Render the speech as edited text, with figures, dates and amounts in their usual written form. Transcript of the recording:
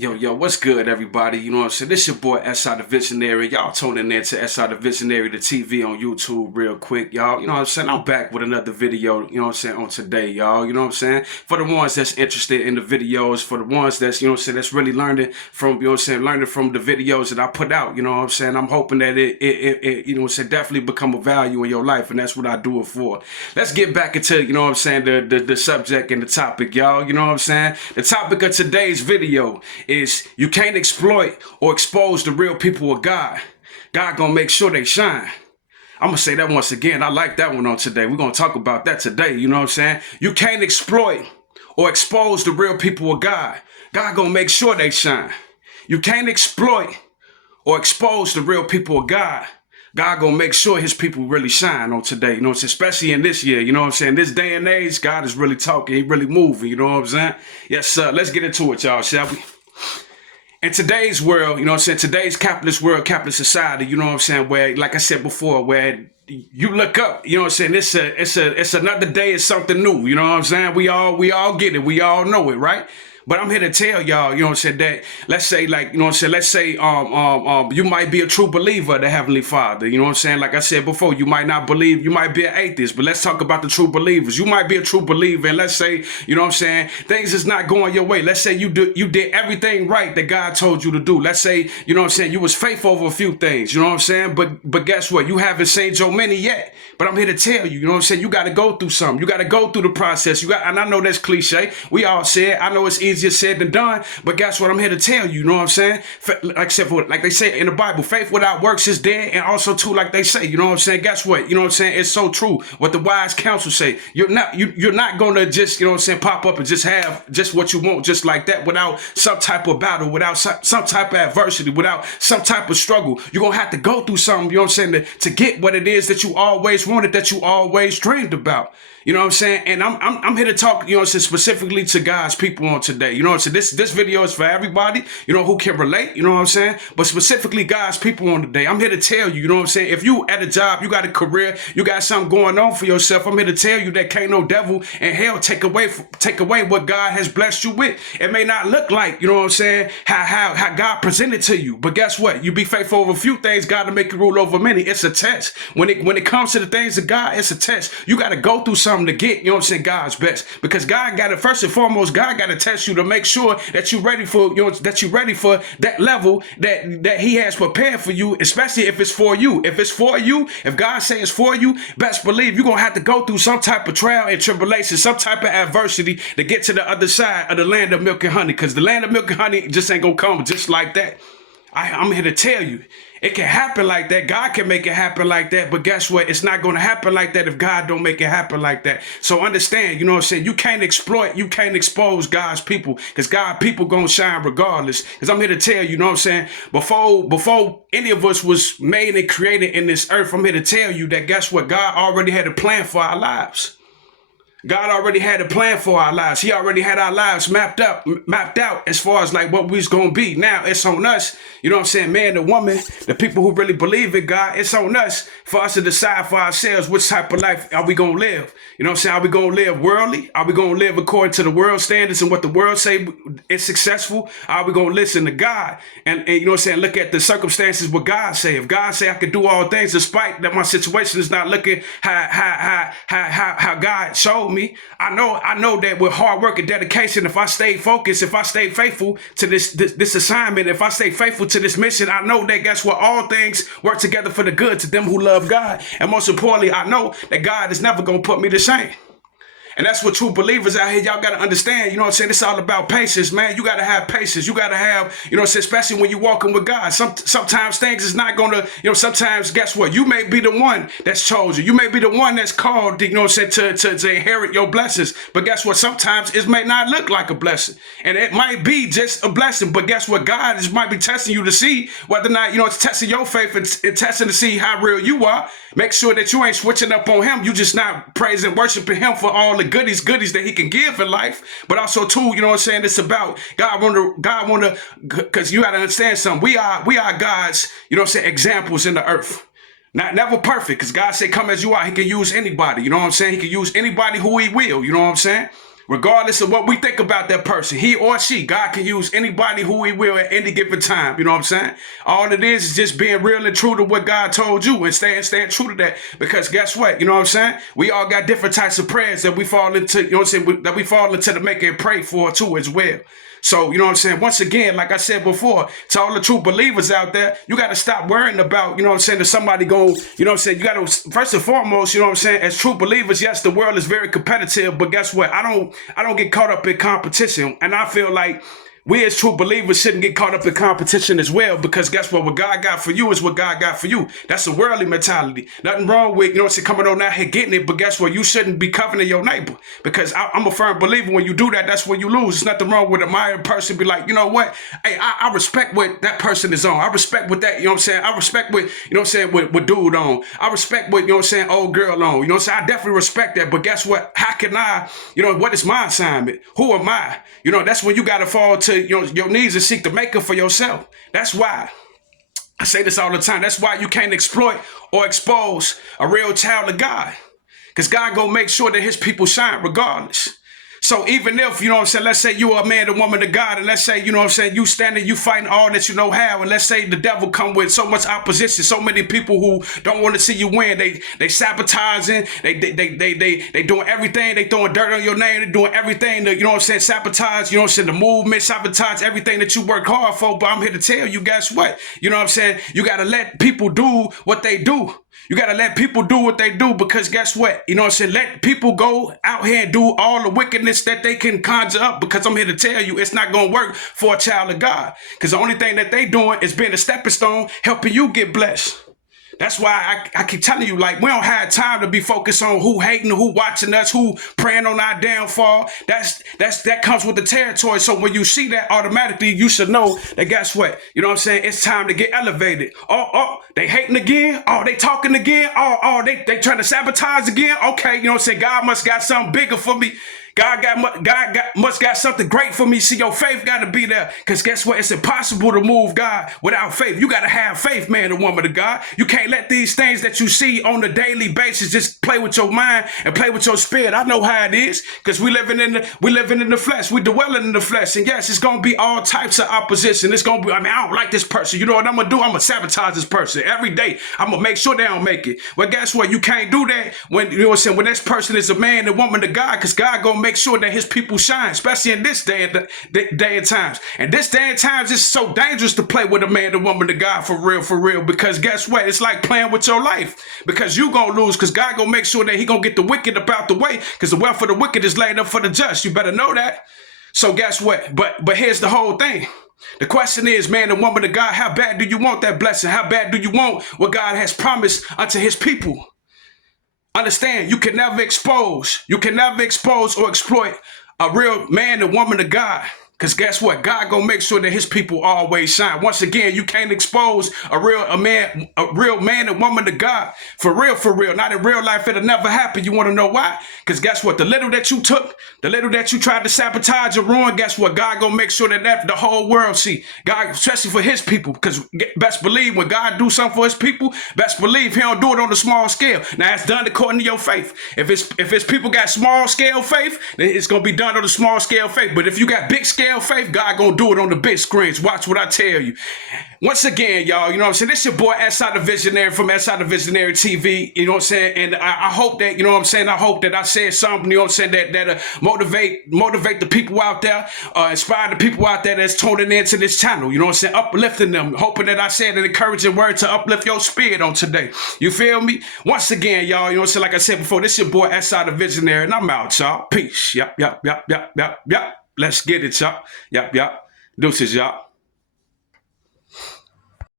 Yo, what's good, everybody? You know what I'm saying? This your boy S.I. the Visionary. Y'all tuning in to S.I. the Visionary, the TV on YouTube real quick, y'all. You know what I'm saying? I'm back with another video, you know what I'm saying, on today, y'all. You know what I'm saying? For the ones that's interested in the videos, for the ones that's, you know what I'm saying, that's really learning from, you know what I'm saying, learning from the videos that I put out, you know what I'm saying? I'm hoping that it you know what I'm saying, definitely become a value in your life, and that's what I do it for. Let's get back into, you know what I'm saying, the subject and the topic, y'all. You know what I'm saying? The topic of today's video is you can't exploit or expose the real people of God. God gonna make sure they shine. I'm gonna say that once again. I like that one on today. We're gonna talk about that today. You know what I'm saying? You can't exploit or expose the real people of God. God gonna make sure they shine. You can't exploit or expose the real people of God. God gonna make sure his people really shine on today, you know what I'm saying? Especially in this year, you know what I'm saying? This day and age, God is really talking, he really moving, you know what I'm saying? Yes, sir. Let's get into it, y'all, shall we? In today's world, you know what I'm saying, today's capitalist world, capitalist society, you know what I'm saying, where, like I said before, where you look up, you know what I'm saying, it's another day, it's something new, you know what I'm saying? We all get it, we all know it, right? But I'm here to tell y'all, you know what I'm saying, that let's say, like, you know what I'm saying, let's say you might be a true believer of the Heavenly Father, you know what I'm saying? Like I said before, you might not believe, you might be an atheist, but let's talk about the true believers. You might be a true believer, and let's say, you know what I'm saying, things is not going your way. Let's say you did everything right that God told you to do. Let's say, you know what I'm saying, you was faithful over a few things, you know what I'm saying? But guess what? You haven't seen Joe many yet. But I'm here to tell you, you know what I'm saying, you got to go through something. You got to go through the process. And I know that's cliche. We all say it. I know it's easier said than done. But guess what? I'm here to tell you, you know what I'm saying? Like they say in the Bible, faith without works is dead. And also, too, like they say, you know what I'm saying? Guess what? You know what I'm saying? It's so true. What the wise counsel say. You're not going to just, you know what I'm saying, pop up and just have just what you want just like that without some type of battle, without some type of adversity, without some type of struggle. You're going to have to go through something, you know what I'm saying, to get what it is that you always wanted, that you always dreamed about. You know what I'm saying? And I'm here to talk, you know what I'm saying, specifically to God's people on today. You know what I'm saying? This video is for everybody, you know, who can relate, you know what I'm saying? But specifically God's people on today. I'm here to tell you, you know what I'm saying? If you at a job, you got a career, you got something going on for yourself, I'm here to tell you that can't no devil in hell take away what God has blessed you with. It may not look like, you know what I'm saying, how God presented to you. But guess what? You be faithful over a few things, God will make you rule over many. It's a test. When it comes to the things of God, it's a test. You got to go through something to get, you know what I'm saying, God's best. Because God got to, first and foremost, God got to test you to make sure that you're ready for, you know, that you're ready for that level that he has prepared for you, especially if it's for you. If it's for you, if God says it's for you, best believe you're going to have to go through some type of trial and tribulation, some type of adversity to get to the other side of the land of milk and honey. Because the land of milk and honey just ain't going to come just like that. I'm here to tell you, it can happen like that. God can make it happen like that. But guess what? It's not going to happen like that if God don't make it happen like that. So understand, you know what I'm saying? You can't exploit, you can't expose God's people, because God's people going to shine regardless. Because I'm here to tell you, you know what I'm saying? Before any of us was made and created in this earth, I'm here to tell you that guess what? God already had a plan for our lives. God already had a plan for our lives. He already had our lives mapped out as far as like what we's going to be. Now it's on us, you know what I'm saying, man, the woman, the people who really believe in God, it's on us for us to decide for ourselves which type of life are we going to live. You know what I'm saying? Are we going to live worldly? Are we going to live according to the world standards and what the world say is successful? Are we going to listen to God? And you know what I'm saying? Look at the circumstances what God say. If God say I could do all things despite that my situation is not looking how God showed me, I know that with hard work and dedication, if I stay focused, if I stay faithful to this assignment, if I stay faithful to this mission, I know that guess what? All things work together for the good to them who love God. And most importantly, I know that God is never going to put me to shame. And that's what true believers out here, y'all got to understand, you know what I'm saying? It's all about patience, man. You got to have patience. You got to have, you know what I'm saying, especially when you're walking with God. Sometimes things is not going to, you know, sometimes guess what? You may be the one that's chosen. You may be the one that's called, you know what I'm saying, to inherit your blessings. But guess what? Sometimes it may not look like a blessing. And it might be just a blessing. But guess what? God might be testing you to see whether or not, you know, it's testing your faith and testing to see how real you are. Make sure that you ain't switching up on him. You just not praising, worshiping him for all the goodies that he can give in life. But also too, you know what I'm saying, it's about God want to, because you got to understand something. We are God's, you know what I'm saying, examples in the earth. Never perfect, because God said come as you are. He can use anybody, you know what I'm saying? He can use anybody who he will, you know what I'm saying? Regardless of what we think about that person, he or she, God can use anybody who he will at any given time. You know what I'm saying? All it is just being real and true to what God told you and staying true to that. Because guess what? You know what I'm saying? We all got different types of prayers that we fall into, you know what I'm saying, that we fall into to make and pray for too as well. So, you know what I'm saying? Once again, like I said before, to all the true believers out there, you got to stop worrying about, you know what I'm saying, that somebody go, you know what I'm saying? You got to, first and foremost, you know what I'm saying, as true believers, yes, the world is very competitive, but guess what? I don't get caught up in competition. And I feel like we as true believers shouldn't get caught up in competition as well, because guess what? What God got for you is what God got for you. That's a worldly mentality. Nothing wrong with, you know what I'm saying, coming on out here getting it, but guess what? You shouldn't be coveting your neighbor, because I'm a firm believer when you do that, that's when you lose. There's nothing wrong with admiring a person, be like, you know what? Hey, I respect what that person is on. I respect what that, you know what I'm saying? I respect what, you know what I'm saying, what dude on. I respect what, you know what I'm saying, old girl on. You know what I'm saying? I definitely respect that, but guess what? How can I, you know, what is my assignment? Who am I? You know, that's when you got to fall to, you know, your knees and seek the maker for yourself. That's why I say this all the time. That's why you can't exploit or expose a real child of God, because God gonna make sure that his people shine regardless. So even if, you know what I'm saying, let's say you're a man or woman of God, and let's say, you know what I'm saying, you standing, you fighting all that you know how, and let's say the devil come with so much opposition, so many people who don't want to see you win, they sabotaging, they doing everything, they throwing dirt on your name, they doing everything to, you know what I'm saying, sabotage, you know what I'm saying, the movement, sabotage everything that you work hard for. But I'm here to tell you, guess what? You know what I'm saying? You got to let people do what they do. You got to let people do what they do, because guess what? You know what I'm saying? Let people go out here and do all the wickedness that they can conjure up, because I'm here to tell you it's not going to work for a child of God, because the only thing that they doing is being a stepping stone, helping you get blessed. That's why I keep telling you, like, we don't have time to be focused on who hating, who watching us, who praying on our downfall. That comes with the territory. So when you see that, automatically you should know that, guess what? You know what I'm saying? It's time to get elevated. Oh, they hating again. Oh, they talking again. Oh, they trying to sabotage again. Okay, you know what I'm saying? God must got something bigger for me. God must got something great for me. See, your faith got to be there, because guess what? It's impossible to move God without faith. You got to have faith, man and woman of God. You can't let these things that you see on a daily basis just play with your mind and play with your spirit. I know how it is, because we living in the flesh. We dwelling in the flesh, and yes, it's gonna be all types of opposition. It's gonna be, I don't like this person. You know what I'm gonna do? I'm gonna sabotage this person every day. I'm gonna make sure they don't make it. Well, guess what? You can't do that when, you know what I'm saying, when this person is a man and woman of God, because God gonna make sure that his people shine, especially in this day and times. And this day and times, it's so dangerous to play with a man and woman of God, for real, because guess what? It's like playing with your life, because you gonna lose, because God gonna make sure that he gonna get the wicked up out the way, because the wealth of the wicked is laid up for the just. You better know that. So guess what? But here's the whole thing. The question is, man and woman of God, how bad do you want that blessing? How bad do you want what God has promised unto his people? Understand, you can never expose or exploit a real man and woman of God, because guess what? God gonna make sure that his people always shine. Once again, you can't expose a real man and woman to God. For real. Not in real life, it'll never happen. You want to know why? Because guess what? The little that you took, the little that you tried to sabotage or ruin, guess what? God gonna make sure that the whole world see. God, especially for his people, because best believe when God do something for his people, best believe he don't do it on a small scale. Now, it's done according to your faith. If his people got small scale faith, then it's gonna be done on a small scale faith. But if you got big scale faith, God gonna do it on the big screens. Watch what I tell you. Once again, y'all, you know what I'm saying? This your boy S.I. the Visionary from S.I. the Visionary TV. You know what I'm saying? And I hope that, you know what I'm saying, I hope that I said something, you know what I'm saying, that motivate the people out there, inspire the people out there that's tuning into this channel. You know what I'm saying? Uplifting them, hoping that I said an encouraging word to uplift your spirit on today. You feel me? Once again, y'all, you know what I'm saying? Like I said before, this your boy S.I. the Visionary, and I'm out, y'all. Peace. Yep. Let's get it, y'all. Yep. Deuces, y'all.